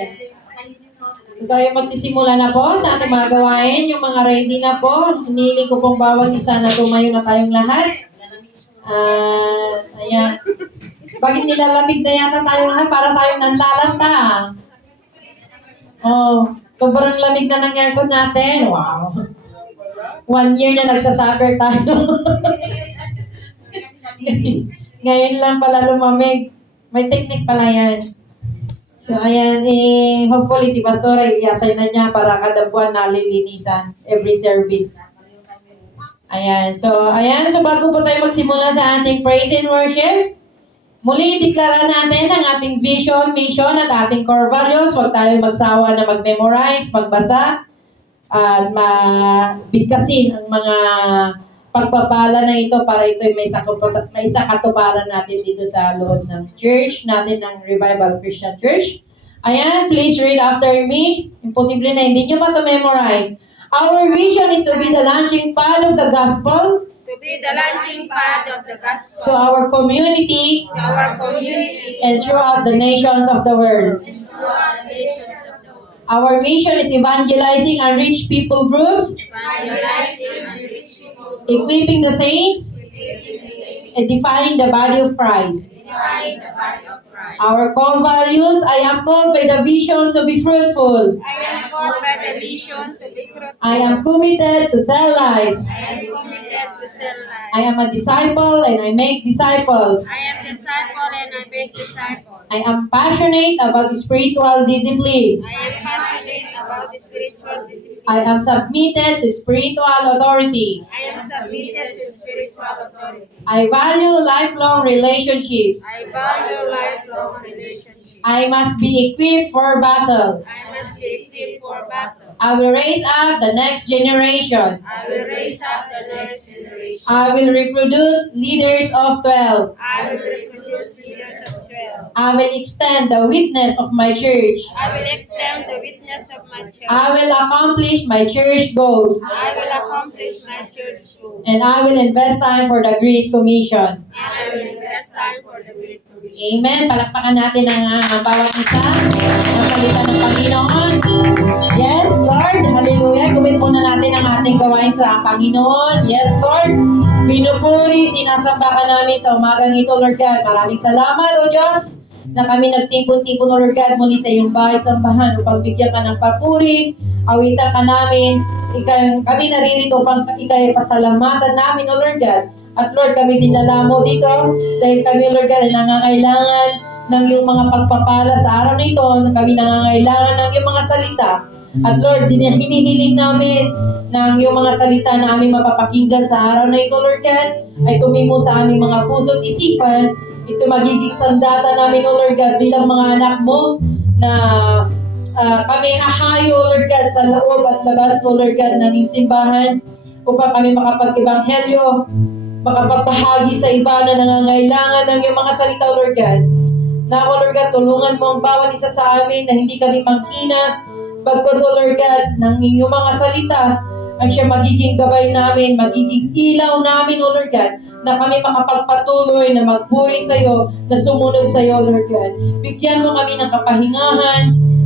Yes. So tayo magsisimula na po sa ating mga gawain. Yung mga ready na po. Hinihiling ko pong bawat isa na tumayo na tayong lahat. Ayan. Bakit nilalamig na yata tayo lahat para tayong nanlalanta? Oh, sobrang lamig na ng aircon natin. Wow. 1 year na nagsasuffer tayo. Ngayon lang pala lumamig. May technique pala yan. So, ayan, hopefully si Pastora, i-assign na niya para kada buwan nalilinisan every service. Ayan, so bago po tayo magsimula sa ating praise and worship, muli deklara natin ang ating vision, mission, at ating core values. Huwag tayo magsawa na mag-memorize, magbasa, at mabigkasin ang mga pagpapala na ito para ito may isa katuparan natin dito sa loob ng church natin ng Revival Christian Church. Ayan, please read after me. Imposible na hindi nyo ba to memorize. Our vision is to be the launching pad of the gospel. To be the launching pad of the gospel. To our community. To our community. And throughout the nations of the world. And throughout the nations of the world. Our mission is evangelizing unreached people groups. Evangelizing unreached people groups. Equipping the saints. And defying the body of Christ. Defying the body of Christ. Our core values, I am called by the vision to be fruitful. I am called by the vision to be fruitful. I am committed to cell life. I am committed to cell life. I am a disciple and I make disciples. I am disciple and I make disciples. I am passionate about spiritual disciplines. I am passionate about the spiritual discipline. I am submitted to spiritual authority. I am submitted to spiritual authority. I value lifelong relationships. I value lifelong relationships. I must be equipped for battle. I must be equipped for battle. I will raise up the next generation. I will raise up the next generation. I will reproduce leaders of 12. I will reproduce leaders of 12. I will extend the witness of my church. I will extend the witness of my church. I will accomplish my church goals. I will accomplish my church goal. And I will invest time for the Great Commission. And I will invest time for the Great Commission. Amen. Palakpakan natin ang bawat isa ng salita ng Panginoon. Yes, Lord. Hallelujah. Gawin muna natin ang ating gawain sa Panginoon. Yes, Lord. Pinupuri, sinasamba ka namin sa umagang ito, Lord God. Maraming salamat, O Diyos, na kami nagtipon-tipon, Lord God, muli sa iyong bahay-sambahan upang bigyan ka ng papuri, awitan ka namin. Kami naririto upang ikay pasalamatan namin, O Lord God. At Lord, kami dinala mo dito dahil kami, Lord God, ay nangangailangan ng iyong mga pagpapala sa araw na ito. Kami nangangailangan ng iyong mga salita. At Lord, hinihiling namin ng iyong mga salita na aming mapapakinggan sa araw na ito, Lord God, ay tumimo sa aming mga puso at isipan. Ito magiging sandata namin, O Lord God, bilang mga anak mo na kami hahayo, Lord God, sa loob at labas, O Lord God, ng iyong simbahan upang kami makapag-ebanghelyo, makapagbahagi sa iba na nangangailangan ng iyong mga salita, Lord God. Na ako, Lord God, tulungan mo ang bawat isa sa amin na hindi kami manghina, bagkus, O Lord God, ng iyong mga salita, ang siya magiging gabay namin, magiging ilaw namin, O Lord God, na kami makapagpatuloy na magpuri sa iyo, na sumunod sa iyo, Lord God. Bigyan mo kami ng kapahingahan,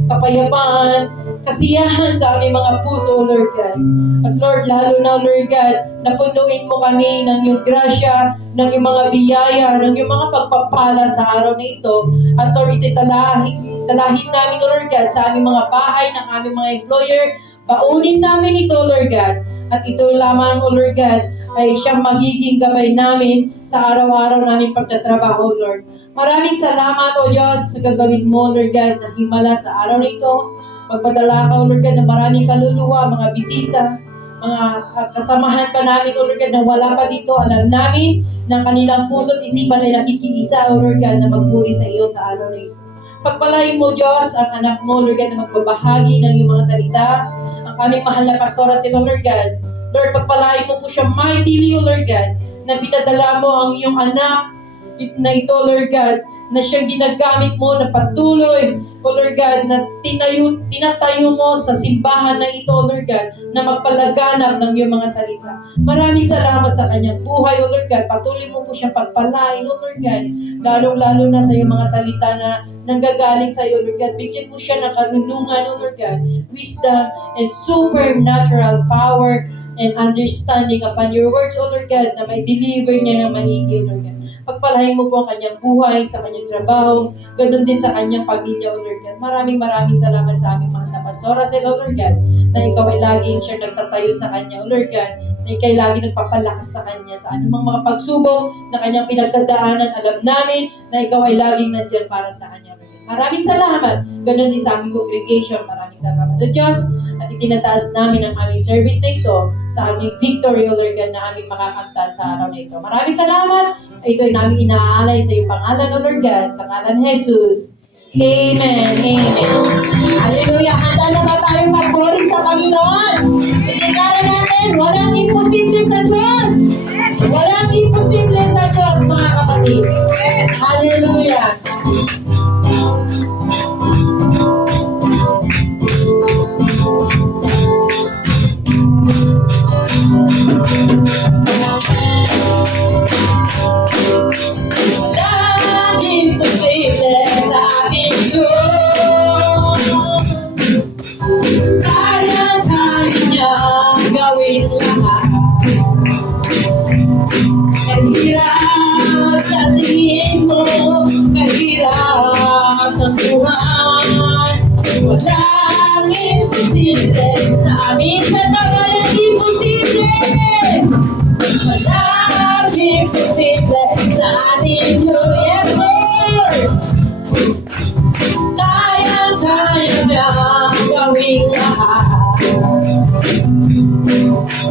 kapayapaan, kasiyahan sa aming mga puso, Lord God. At Lord, lalo na, Lord God, napunuin mo kami ng iyong grasya, ng iyong mga biyaya, ng iyong mga pagpapala sa araw na ito. At Lord, dalahin namin, Lord God, sa aming mga bahay, ng aming mga employer. Baunin namin ito, Lord God. At ito lamang, O Lord God, ay siyang magiging gabay namin sa araw-araw namin pagtatrabaho, Lord. Maraming salamat, O Diyos, sa gagawin mo, Lord God, na himala sa araw na ito. Magpadala ka, O Lord God, ng maraming kaluluwa, mga bisita, mga kasamahan pa namin, O Lord God, na wala pa dito. Alam namin na kanilang puso at isipan ay nakikiisa, O Lord God, na magpuri sa iyo sa araw na ito. Pagpalain mo, Diyos, ang anak mo, Lord God, na magbabahagi ng iyong mga salita. Ang aming mahal na pastora si Lord God. Lord, pagpalain mo po siya mightily, O Lord God, na pinadala mo ang iyong anak na ito, Lord God, na siyang ginagamit mo na patuloy O Lord God, na tinatayo mo sa simbahan na ito, Lord God, na magpalaganap ng iyong mga salita. Maraming salamat sa kanyang buhay, O Lord God. Patuloy mo po siyang pagpalain, O Lord God, lalong-lalo na sa iyong mga salita na nanggagaling sa iyo, Lord God. Bigyan mo siya ng karunungan, O Lord God, wisdom and supernatural power and understanding upon your words, O Lord God, na may deliver niya ng maigi, O Lord God. Pagpalain mo po ang kanyang buhay, sa kanyang trabaho, ganun din sa kanyang pamilya, O Lord God. Maraming salamat sa aming mahal na pastora sa O Lord God, na ikaw ay laging siya nagtatayo sa kanya, O Lord God, na ikaw ay laging nagpapalakas sa kanya sa anumang mga pagsubok na kanyang pinagdadaanan. Alam namin na ikaw ay laging nandiyan para sa kanya, Lord God. Maraming salamat. Ganun din sa aming congregation. Maraming salamat, O Diyos. At itinataas namin ang aming service na ito sa aming victory, O Lord God, na aming makakanta sa araw na ito. Maraming salamat. Ito ay namin inaalay sa iyong pangalan, O Lord God, sa ngalan ni Jesus. Amen. Amen. Hallelujah. Handa na ba tayo mag-boring sa Panginoon? Itinara natin, walang imposible sa Diyos. Walang imposible sa Diyos, mga kapatid. Hallelujah. Walang imposible sa ating Diyos. Kaya-kaya niyang gawin lahat. Kahirap sa tingin mo, kahirap ng buhay. Walang imposible sa amin, sa walang imposible. Walang imposible sa ating Diyos. Yes, Lord! Kaya-kaya niyang gawin lahat.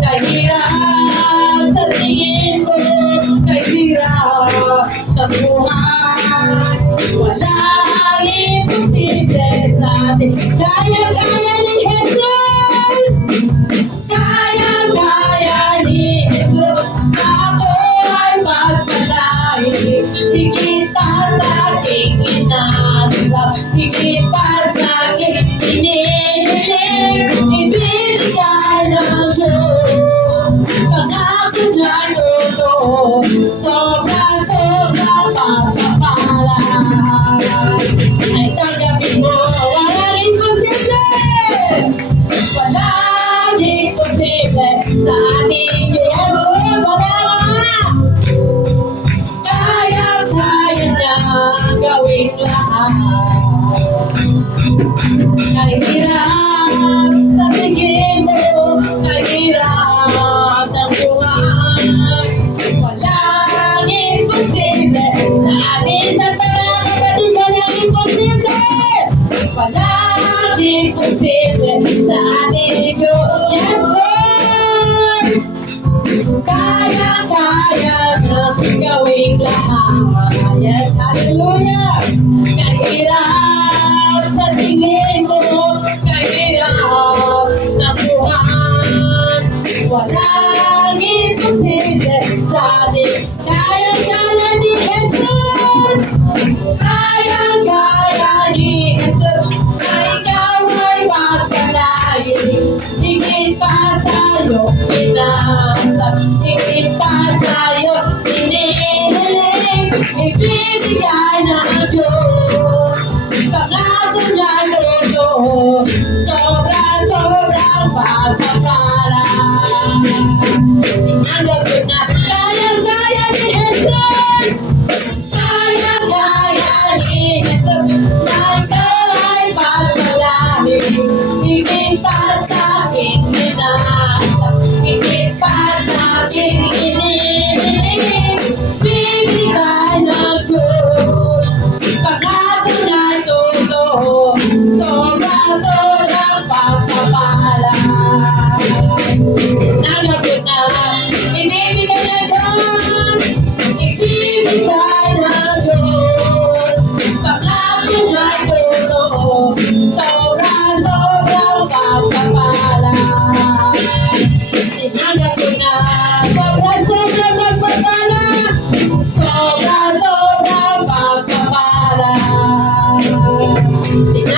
Kahirap sa tingin mo, kahirap sa buhay. Walang imposible sa atin. Kaya-kaya ni Jesus! Kaya-kaya ni Jesus. Ako ay magpalain. Higit pa sa aking inaasap, higit pa sa aking inihiling. Ibigay ng Diyos. Pangako niya totoo. Sobra-sobrang pagpapala. Ay tanggapin mo, walang imposible. Walang imposible sa ating Diyos. Wala nga. Kaya-kaya niya gawin lahat. Kahirap sa tingin mo, kahirap ng buhay. Walang imposible sa atin, sa mga kapatid. Walang imposible. Walang imposible sa ating Diyos. Yes, Lord! Kaya-kaya nang gawin lahat. Yes, hallelujah! Kahirap sa tingin mo, kahirap ng buhay. Walang imposible sa atin. Kaya-kaya ni Jesus. Kaya-kaya ni Jesus. Na ikaw ay magpalain. Higit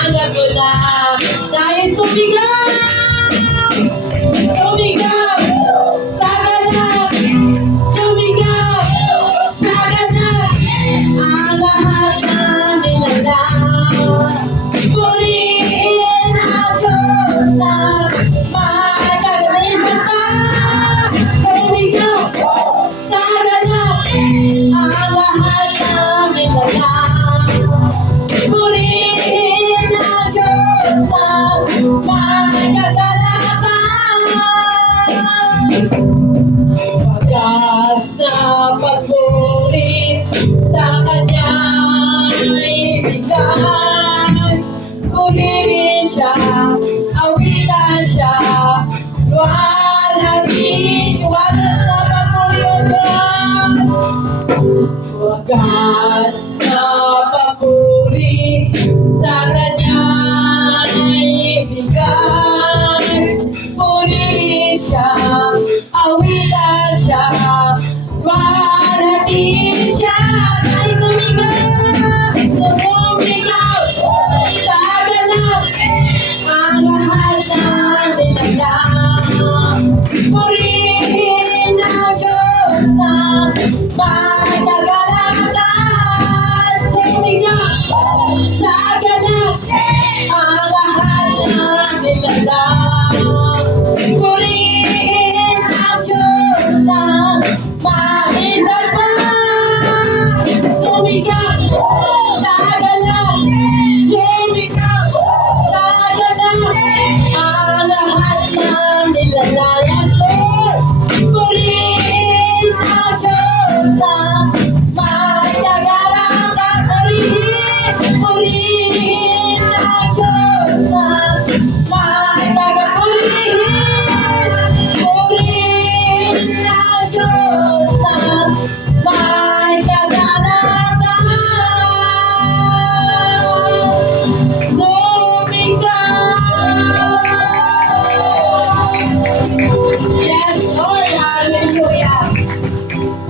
Kailangan mo na tayo sumigaw. Sumigaw sa ganap. Sumigaw sa ganap. Ang lahat na nilalang. Purihin ang Diyos na magagamitan ka. Sumigaw sa ganap. Ang lahat na nilalang. Purihin ang Diyos na magagalakan. Wagas na pagpuri sa Kanyang ibigay. Purihin siya, awitan siya, luwalhatin. Wagas na pagpuri o Diyos. Wagas na papuri sa Kanyang ibigay. Purihin siya, awitan siya, luwalhatin siya. Ay sumigaw, sumigaw sa ganap. Ang lahat na nilalang. Purihin ang Diyos na magagalakan. Sumigaw sa ganap. Ang lahat na nilalang. Purihin ang Diyos na maitagpag. Sumigaw sa ganap. Sumigaw sa ganap. Ang lahat na nilalang. Purihin ang Diyos na magagalakan. Purihin ang Diyos na magagalakan. Purihin ang Diyos na magagalakan. Sumigaw. Yes, Lord, hallelujah.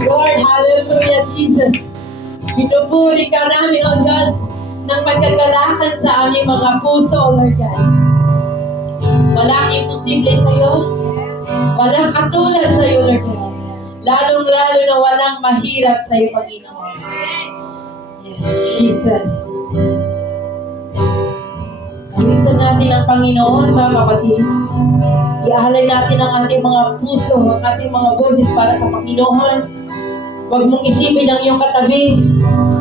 Lord, hallelujah, Jesus. Pinupuri ka namin, O Diyos, ng pagkagalakan sa aming mga puso, O Lord God. Walang imposible sa iyo. Walang katulad sa iyo, Lord God. Lalong-lalo na walang mahirap sa iyo, Panginoon. Yes, Jesus. Gamitan natin ang Panginoon, mga kapatid. Ialay natin ang ating mga puso, ang ating mga boses para sa Panginoon. Huwag mong isipin ang iyong katabi.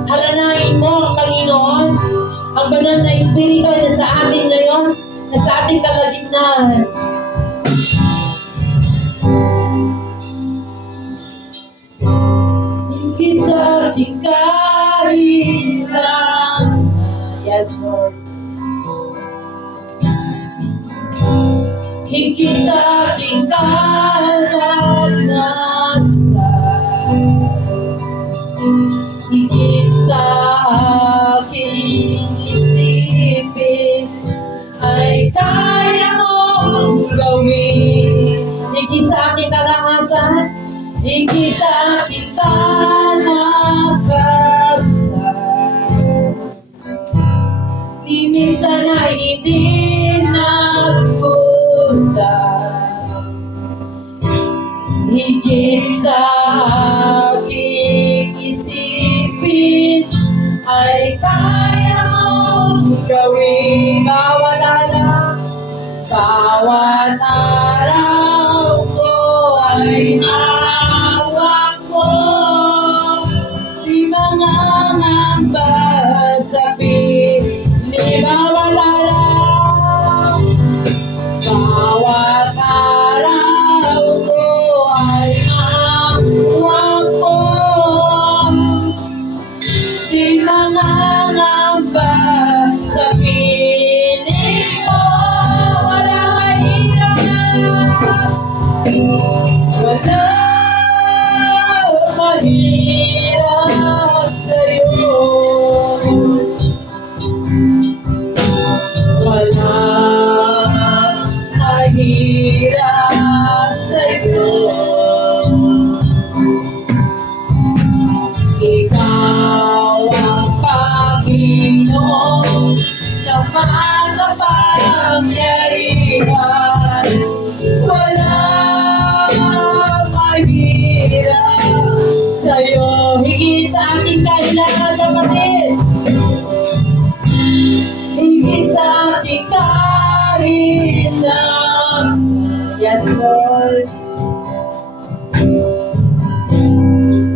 Halanain mo ang Panginoon. Ang banal na Espiritu ay nasa atin ngayon, nasa ating kalagitnaan. Higit sa ating kailangan. Yes, Lord. Higit sa ating karanasan, higit sa aking isipin, ay kaya mong gawin. Higit sa aking kalakasan, higit sa aking kalakasan. Di minsan ay hindi higit sa aking isipin, ay kaya mong gawin. Bawat araw ko ay hawak mo. Di mga ngamba sa piling. Bawat araw ko ay hawak mo. Di mga ngamba sa piling mo. Walang mahirap makapangyarihan. Walang mahirap sa'yo. Higit sa ating kailangan, kapatid. Higit sa ating kailangan. Yes, Lord.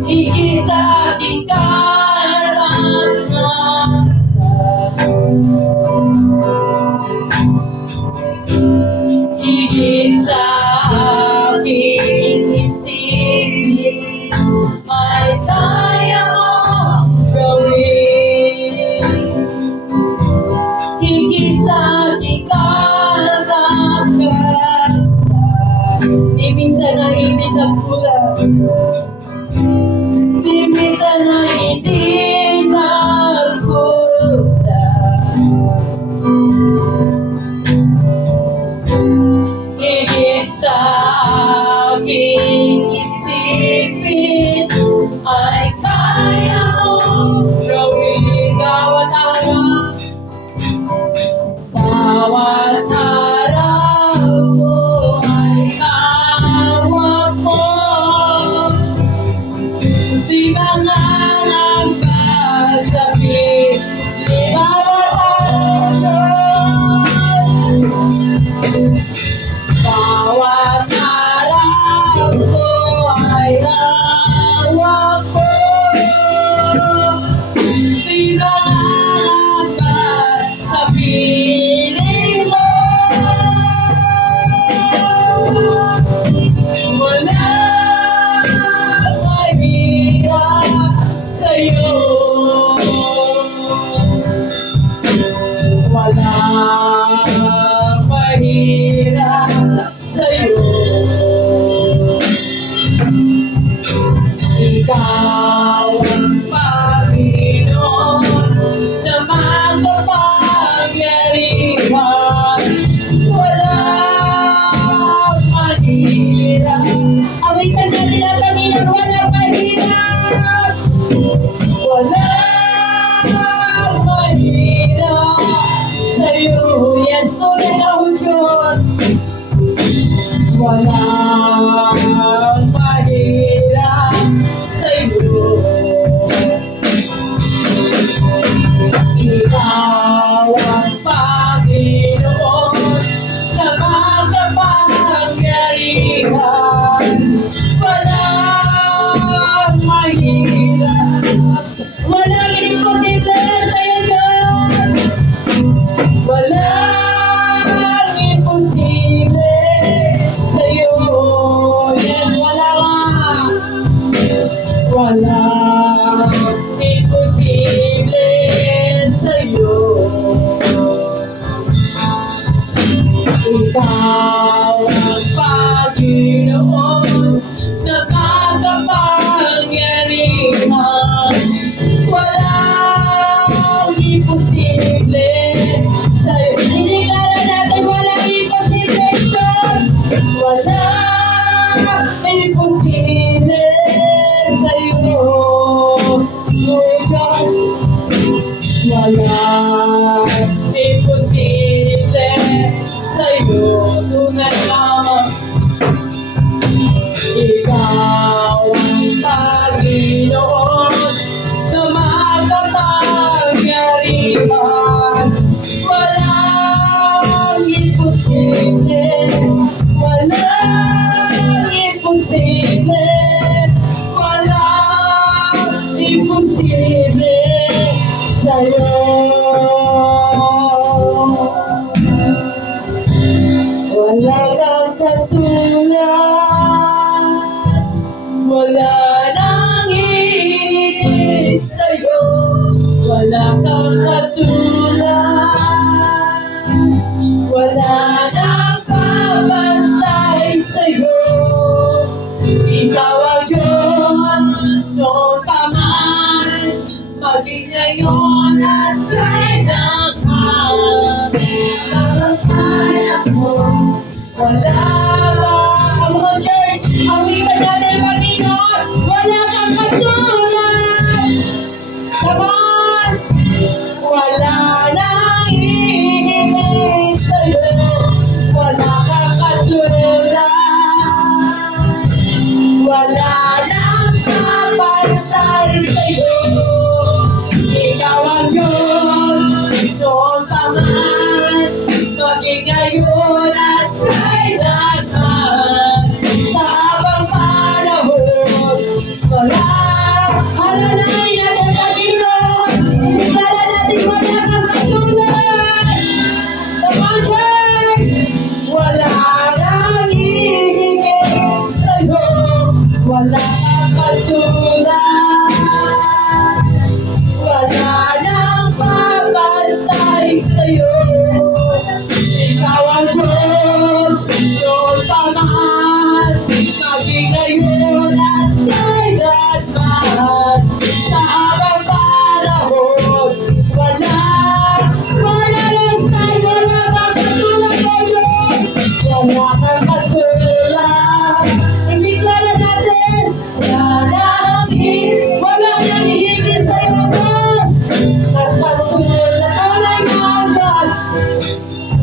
Higit sa ating karanasan. Higit sa aking isipin, ay kaya mong gawin. Higit sa aking kalakasan, di minsan na hindi nagkulang. Di minsan na hindi nagkulang. Higit sa aking isipin, ay kaya mong gawin. Bawat araw ko ay hawak mo. Di mangangamba sa piling. Bawat araw ko ay hawak mo. Di mangangamba sa piling mo. Walang mahirap sa'yo. Walang mahirap sa'yo. Ikaw ang Panginoon na makapangyarihan. Walang mahirap. Awitan natin ang Panginoon, walang mahirap. Walang mahirap sa'yo. Yes, tunay na Diyos. Walang mahirap sa'yo. Ikaw ang Panginoon na makapangyarihan. Walang mahirap. Walang imposible sa'yo, Diyos. Walang imposible sa'yo. Yes, walang imposible sa'yo. Ikaw ang Panginoon na makapangyarihan. Walang imposible sa'yo. Iniklara natin walang imposible sa'yo. Walang imposible sa'yo. Oh God, walang imposible sa'yo. Tunay lamang. Ikaw ang Panginoon na makapangyarihan. Walang imposible. Walang imposible. Walang imposible sa'yo. Wala kang katulad. Wala nang hihigit sa'yo. Wala kang katulad. Wala nang babantay sa'yo. Ikaw ang Diyos noon pa man, maging ngayon at kailangan. Kaya mo, wala ba? Mga church, awitan natin Panginoon, wala kang katulad. Come on! Wala nang hihigit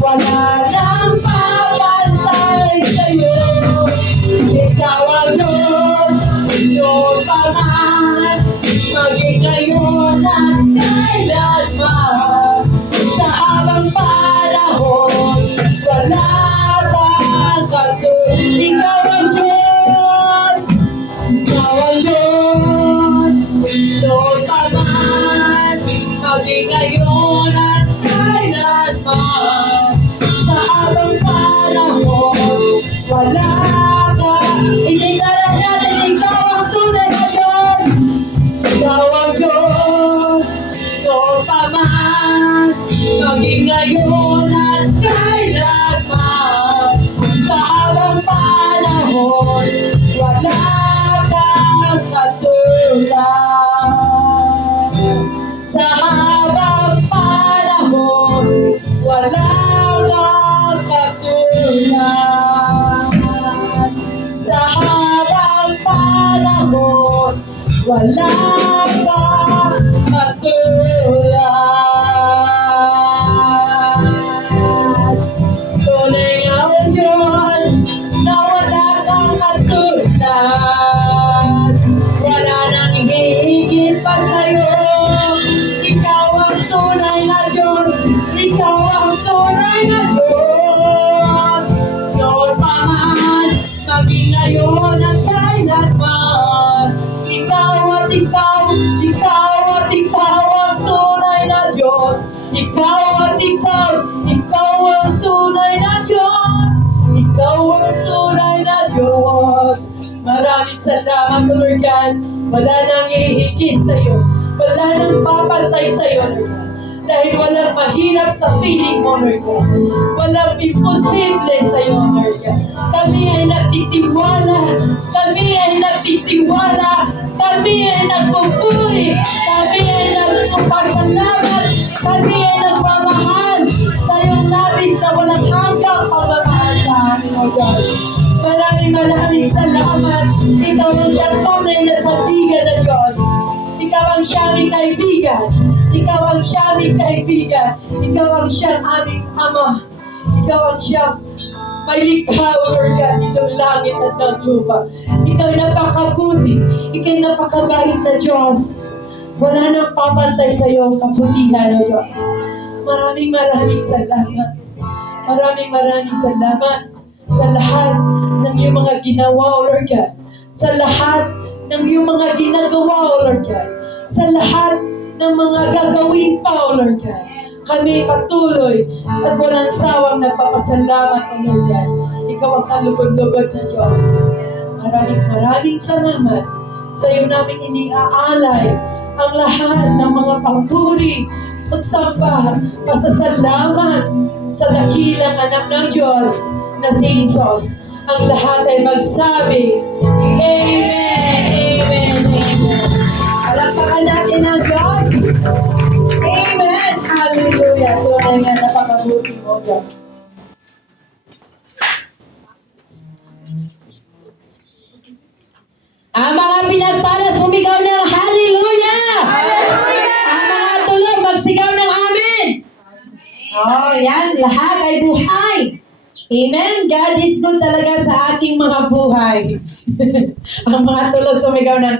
Wala nang papantay sa'yo. Ikaw ang Diyos, Diyos pa man, maging ngayon at kailanman. Sa habang panahon, wala kang katulad. Ikaw ang Diyos, ikaw ang Diyos, Diyos pa man, maging ngayon at kailanman. Sa habang panahon, wala ka. Itinala natin, ikaw ang tunay na Diyos. Ikaw ang Diyos, Diyos pa man, maging ngayon at kailanman. Sa habang panahon, wala kang katulad. Sa habang panahon, wala kang katulad. Sa habang panahon, wala kang katulad. Tunay ang Diyos na wala kang katulad. Wala nang hihigit pa sa'yo. Ikaw ang tunay na Diyos. Ikaw ang tunay na Diyos. Diyos pa man, maging ngayon at kailanman. Ikaw at ikaw, ikaw at ikaw ang tunay na Diyos. Ikaw at ikaw ang tunay na Diyos. Ikaw ang tunay na Diyos. Maraming salamat, Lord God. Wala nang ihigit sa'yo. Wala nang papantay sa'yo, Lord God. Dahil walang mahirap sa piling mo, Lord God. Walang imposible sa'yo, Lord God. Kami ay nagtitiwala. Kami ay nagtitiwala. Kami ay nagpupuri. Kami ay nagpapasalamat. Kami ay nagmamahal sa iyong labis na walang hanggang pagmamahal sa amin, O God. Maraming salamat. Ikaw ang siyang tunay na sandigan na Diyos. Ikaw ang siyang aming kaibigan. Ikaw ang siyang aming kaibigan. Ikaw ang siyang aming Ama. Ikaw ang siyang may likha, Lord God, itong langit at ng lupa. Ikaw napakabuti. Ikaw napakabait na Diyos. Wala nang papantay sa iyo ang kabutihan, O Diyos. Maraming salamat. Maraming salamat sa lahat ng iyong mga ginawa, O Lord God. Sa lahat ng iyong mga ginagawa, O Lord God. Sa lahat ng mga gagawin pa, O Lord God. Kami patuloy at walang sawang nagpapasalamat, O Lord God. Ikaw ang kalugod-lugod na Diyos. Maraming salamat sa iyo namin iniaalay ang lahat ng mga papuri, pagsamba, pasasalamat sa dakilang anak ng Diyos na si Jesus. Ang lahat ay magsabi, Amen, Amen, Amen. Palakpakan natin ang Diyos. Amen, Hallelujah. Tunay nga napakabuti mo, Diyos. Ang mga pinagpala, sumigaw ng Hallelujah! Hallelujah! Ang mga tulog, magsigaw ng Amen! Oh, yan, lahat ay buhay. Amen? God is good talaga sa ating mga buhay. Ang mga tulog, sumigaw ng